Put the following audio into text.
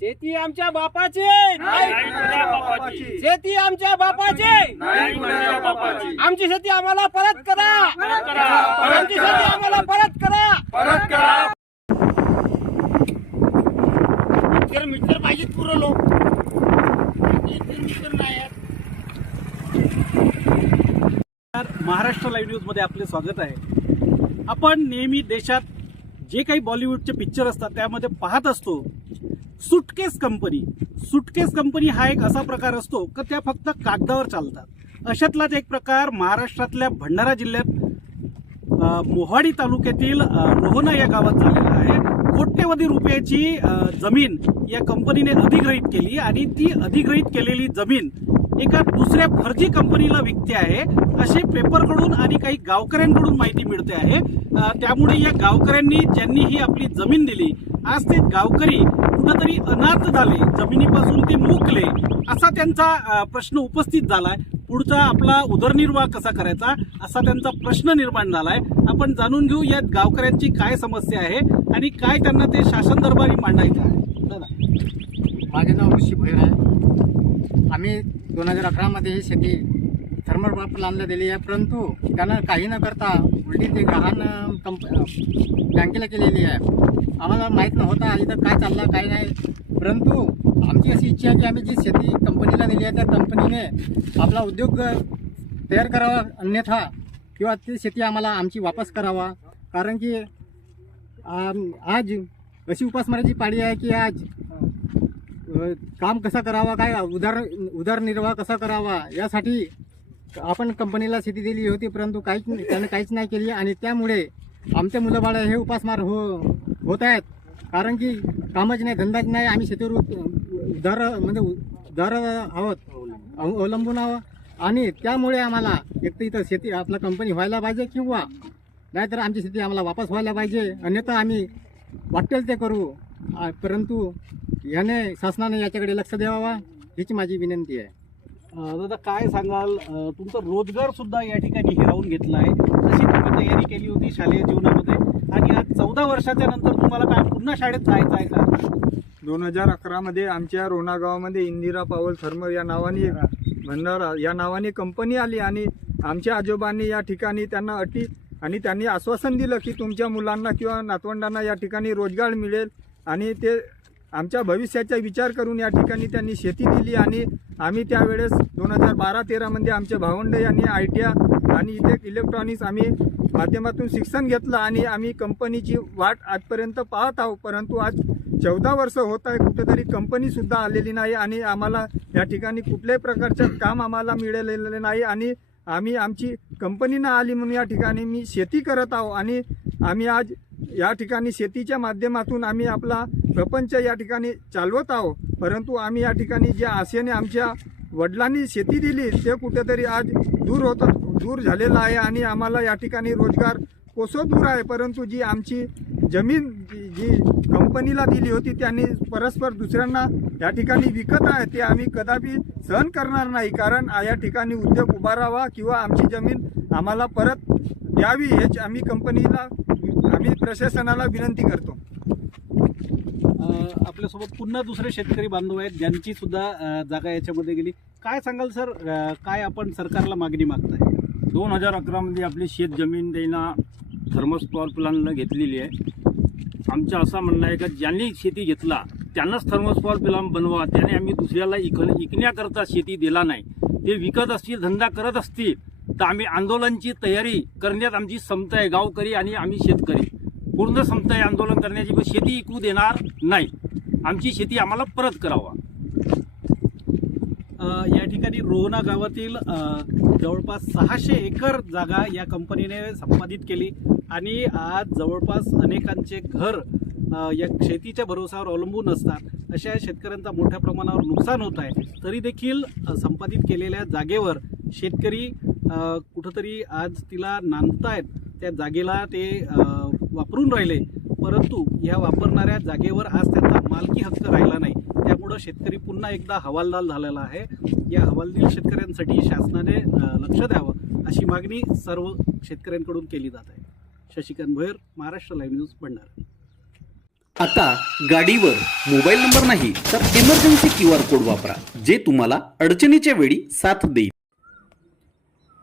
शेती आमच्या बापाची. नाही तुझ्या बापाची. शेती आमच्या बापाची. नाही तुझ्या बापाची. आमची शेती आम्हाला परत करा. परत करा, परत आमची. शेती आम्हाला परत करा. परत करा. मित्र मित्र पाहिजेत पुरं लोक मित्र नाही. महाराष्ट्र लाईव्ह न्यूजमध्ये आपले स्वागत आहे. आपण नेहमी देशात जे काही बॉलिवूडचे पिक्चर असतात त्यामध्ये पाहत असतो. Suitcase company. सुटकेस कंपनी हा एक असा प्रकार असतो का त्या फक्त कागदावर चालतात. अशातलाच एक प्रकार महाराष्ट्रातल्या भंडारा जिल्ह्यात मोहाडी तालुक्यातील अ, रोहना या गावात झालेला आहे. कोट्यवधी रुपयाची जमीन या कंपनीने अधिग्रहित केली आणि ती अधिग्रहित केलेली जमीन एका दुसऱ्या फर्जी कंपनीला विकते आहे. असे पेपरकडून आणि काही गावकऱ्यांकडून माहिती मिळते आहे. त्यामुळे या गावकऱ्यांनी ज्यांनी ही आपली जमीन दिली आज ते गावकरी कुठंतरी अनाथ झाले जमिनीपासून ते मुकले असा त्यांचा प्रश्न उपस्थित झालाय. पुढचा आपला उदरनिर्वाह कसा करायचा असा त्यांचा प्रश्न निर्माण झालाय. आपण जाणून घेऊ या गावकऱ्यांची काय समस्या आहे आणि काय त्यांना ते शासन दरबारी मांडायचं आहे. दादा. माझे नाव ऋषी भैर आहे. आम्ही दोन हजार अकरामध्ये ही शेती थर्मल पॉवर प्लांटला दिली आहे. परंतु त्यानं काही न करता उलटी ते गहाण कंप बँकेला केलेली आहे. आम्हाला माहीत नव्हता इथं काय चाललं काय नाही. परंतु आमची अशी इच्छा आहे की आम्ही जी शेती कंपनीला दिली आहे त्या कंपनीने आपला उद्योग तयार करावा अन्यथा किंवा ती शेती आम्हाला आमची वापस करावा. कारण की आज अशी उपासमाराची पाळी आहे की आज काम कसं करावा काय उदार उदारनिर्वाह कसा करावा यासाठी आपण कंपनीला शेती दिली होती परंतु काहीच त्यानं काहीच नाही केली आणि त्यामुळे आमचे मुलंबाळं हे उपासमार हो होत आहेत. कारण की कामच नाही धंदाच नाही आम्ही शेतीवर दर म्हणजे दर आहोत अवलंबून आहोत. आणि त्यामुळे आम्हाला एक तर इथं शेती आपला कंपनी व्हायला पाहिजे किंवा नाहीतर आमची शेती आम्हाला वापस व्हायला पाहिजे. अन्यथा आम्ही वाटेल ते करू. परंतु याने शासनाने याच्याकडे लक्ष द्यावा हीच माझी विनंती आहे. अ, दादा काय सांगाल? अ, तुमचा रोजगार सुद्धा या ठिकाणी हिरावून घेतला आहे कशी तुम्ही तयारी केली होती शालेय जीवनामध्ये. आणि आज चौदा वर्षाच्या नंतर तुम्हाला काय पुन्हा शाळेत जायचं आहे का? दोन हजार अकरामध्ये आमच्या रोणा गावामध्ये इंदिरा पावल थर्मल या नावाने एक भंडारा या नावाने कंपनी आली आणि आमच्या आजोबांनी या ठिकाणी त्यांना अटी आणि त्यांनी आश्वासन दिलं की तुमच्या मुलांना किंवा नातवंडांना या ठिकाणी रोजगार मिळेल. आणि ते आमच्या भविष्याचा विचार करून या ठिकाणी त्यांनी शेती दिली आणि आम्ही त्यावेळेस दोन हजार बारा तेरामध्ये आमचे भावंड यांनी आय टी आणि इथे इलेक्ट्रॉनिक्स आम्ही माध्यमातून शिक्षण घेतलं आणि आम्ही कंपनीची वाट आजपर्यंत पाहत आहोत. परंतु आज चौदा वर्ष होत आहे कुठेतरी कंपनीसुद्धा आलेली नाही आणि आम्हाला या ठिकाणी कुठल्याही प्रकारचं काम आम्हाला मिळालेलं नाही आणि आम्ही आमची कंपनी ना आली म्हणून या ठिकाणी मी शेती करत आहो आणि आम्ही आज या ठिकाणी शेतीच्या माध्यमातून आम्ही आपला प्रपंच या ठिकाणी चालवत आहो परंतु आम्ही या ठिकाणी ज्या आशेने आमच्या वडिलांनी शेती दिली ते कुठेतरी आज दूर होत दूर झालेलं आहे आणि आम्हाला या ठिकाणी रोजगार कोसो दूर आहे. परंतु जी आमची जमीन जी जी कंपनीला दिली होती त्यांनी परस्पर दुसऱ्यांना या ठिकाणी विकत आहे ते आम्ही कदापि सहन करणार नाही. कारण या ठिकाणी उद्योग उभारावा किंवा आमची जमीन आम्हाला परत द्यावी हेच आम्ही कंपनीला आम्ही प्रशासनाला विनंती करतो. आपल्यासोबत पुन्हा दुसरे शेतकरी बांधव आहेत ज्यांची सुद्धा जागा याच्यामध्ये गेली. काय सांगाल सर? काय आपण सरकारला मागणी मागताय? दोन हजार अकरामध्ये आपली शेत जमीन त्यांना थर्मस पॉवर प्लांटला घेतलेली आहे. आमचं असं म्हणणं आहे का ज्यांनी शेती घेतला त्यांनाच थर्मस पॉवर प्लांट बनवा. त्याने आम्ही दुसऱ्याला इक इकण्याकरता शेती दिला नाही. ते विकत असतील धंदा करत असतील तर आम्ही आंदोलनची तयारी करण्यात आमची समता आहे गावकरी आणि आम्ही शेतकरी. पूर्ण समता आहे आंदोलन करण्याची पण शेती इकू देणार नाही. आमची शेती आम्हाला परत करावा. या ठिकाणी रोहना गावातील जवळपास सहाशे एकर जागा या कंपनीने संपादित केली आणि आज जवळपास अनेकांचे घर या शेतीच्या भरोसावर अवलंबून असतात. अशा शेतकऱ्यांचा मोठ्या प्रमाणावर नुकसान होत आहे. तरी देखील संपादित केलेल्या जागेवर शेतकरी कुठंतरी आज तिला नांदतायत त्या जागेला ते वापरून राहिले. परंतु या वापरणाऱ्या जागेवर आज त्यांचा मालकी हक्क राहिला नाही. त्यामुळं शेतकरी पुन्हा एकदा हवालदाल झालेला आहे. या हवालदिल शेतकऱ्यांसाठी शासनाने लक्ष द्यावं अशी मागणी सर्व शेतकऱ्यांकडून केली जात आहे. Shashikant Bhoyar Maharashtra live news Bhandara. आता गाडीवर मोबाईल नंबर नाही तर इमर्जन्सी क्यू आर कोड वापरा जे तुम्हाला अडचणीच्या वेळी साथ देईल.